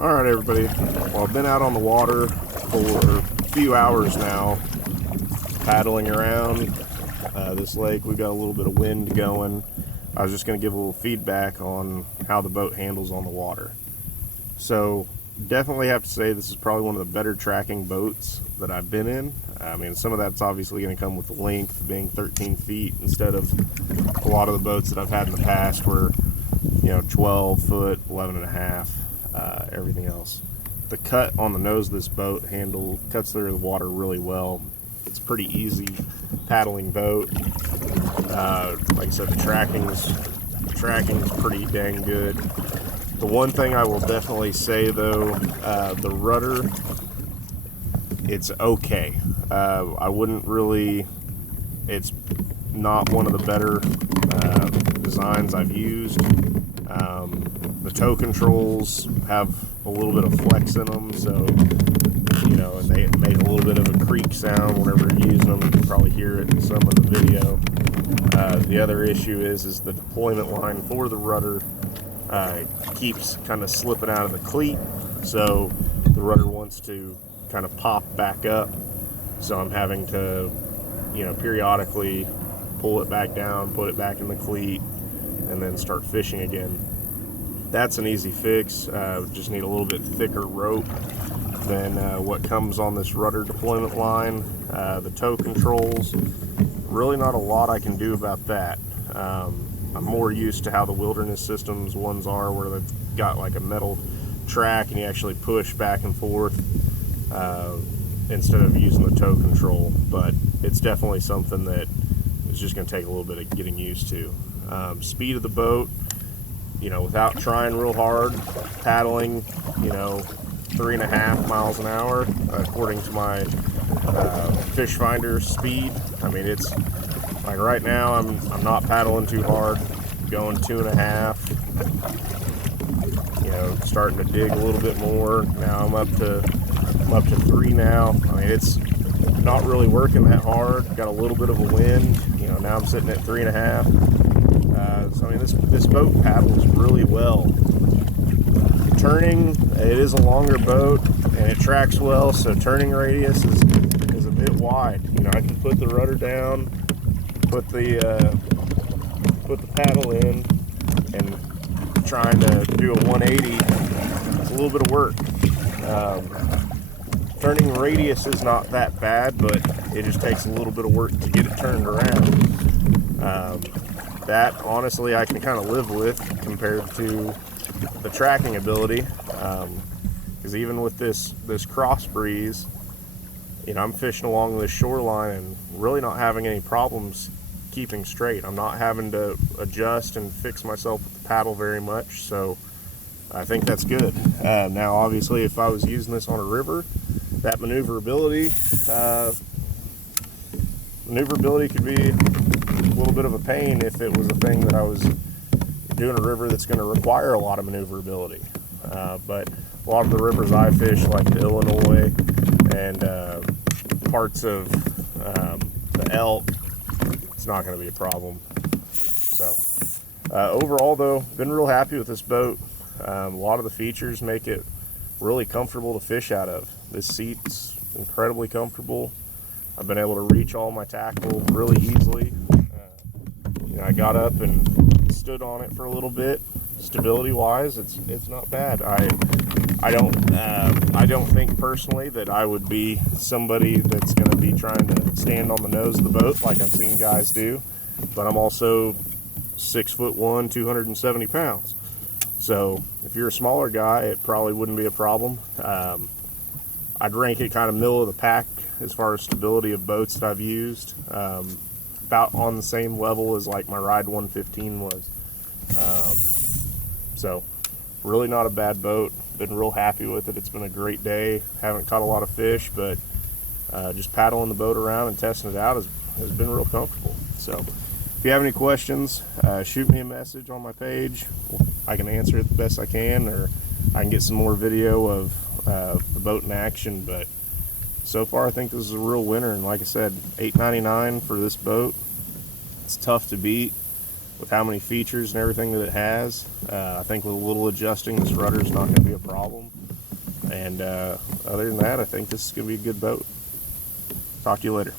All right, everybody. Well, I've been out on the water for a few hours now, paddling around this lake. We've got a little bit of wind going. I was just going to give a little feedback on how the boat handles on the water. So, definitely have to say this is probably one of the better tracking boats that I've been in. I mean, some of that's obviously going to come with the length, being 13 feet instead of a lot of the boats that I've had in the past were, 12 foot, 11 and a half. Everything else. The cut on the nose of this boat cuts through the water really well. It's pretty easy paddling boat. Like I said, the tracking's pretty dang good. The one thing I will definitely say though, the rudder, it's okay. It's not one of the better designs I've used. The toe controls have a little bit of flex in them, so and they make a little bit of a creak sound whenever you're using them. You can probably hear it in some of the video. The other issue is the deployment line for the rudder keeps kind of slipping out of the cleat, so the rudder wants to kind of pop back up. So I'm having to, periodically pull it back down, put it back in the cleat, and then start fishing again. That's an easy fix. Just need a little bit thicker rope than what comes on this rudder deployment line. The toe controls, really not a lot I can do about that. I'm more used to how the wilderness systems ones are, where they've got like a metal track and you actually push back and forth instead of using the toe control. But it's definitely something that is just going to take a little bit of getting used to. Speed of the boat, without trying real hard, paddling, 3.5 miles an hour, according to my fish finder speed. I mean, it's like right now I'm not paddling too hard, going 2.5, starting to dig a little bit more. Now I'm up to 3 now. I mean, it's not really working that hard. Got a little bit of a wind, now I'm sitting at 3.5. So I mean, this boat paddles really well. Turning, it is a longer boat and it tracks well, so turning radius is a bit wide. I can put the rudder down, put the paddle in, and trying to do a 180. It's a little bit of work. Turning radius is not that bad, but it just takes a little bit of work to get it turned around. That honestly I can kind of live with compared to the tracking ability, because even with this cross breeze, I'm fishing along this shoreline and really not having any problems keeping straight. I'm not having to adjust and fix myself with the paddle very much, so I think that's good. Now obviously if I was using this on a river, that maneuverability could be a little bit of a pain if it was a thing that I was doing a river that's going to require a lot of maneuverability. But a lot of the rivers I fish, like the Illinois and parts of the Elk, it's not going to be a problem. So overall though, been real happy with this boat. A lot of the features make it really comfortable to fish out of. This seat's incredibly comfortable. I've been able to reach all my tackle really easily. I got up and stood on it for a little bit. Stability wise, it's not bad. I don't think personally that I would be somebody that's going to be trying to stand on the nose of the boat like I've seen guys do, but I'm also 6'1", 270 pounds. So if you're a smaller guy, it probably wouldn't be a problem. I'd rank it kind of middle of the pack as far as stability of boats that I've used. About on the same level as like my Ride 115 was. So really not a bad boat. Been real happy with it. It's been a great day. Haven't caught a lot of fish, but just paddling the boat around and testing it out has been real comfortable. So if you have any questions, shoot me a message on my page. I can answer it the best I can, or I can get some more video of the boat in action. But so far I think this is a real winner, and like I said, $8.99 for this boat. It's tough to beat with how many features and everything that it has. I think with a little adjusting, this rudder is not going to be a problem. And other than that, I think this is going to be a good boat. Talk to you later.